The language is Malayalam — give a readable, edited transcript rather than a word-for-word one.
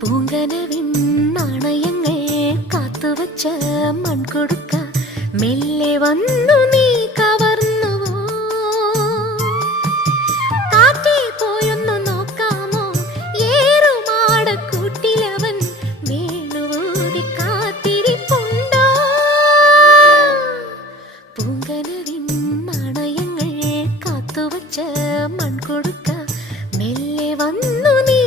പൂങ്കനവിൻ നാണയങ്ങൾ കാത്തുവച്ച മൺകൊടുക്ക മെല്ലെ വന്നു നീ കവർന്നുവോ? കാറ്റേ പോയൊന്നു നോക്കാമോ? ഏറുമാടക്കൂട്ടിലവൻ വേണുവൂതി കാത്തിരിപ്പുണ്ടോ? പൂങ്കനവിൻ നാണയങ്ങൾ കാത്തുവച്ച മൺകൊടുക്ക മെല്ലെ വന്നു നീ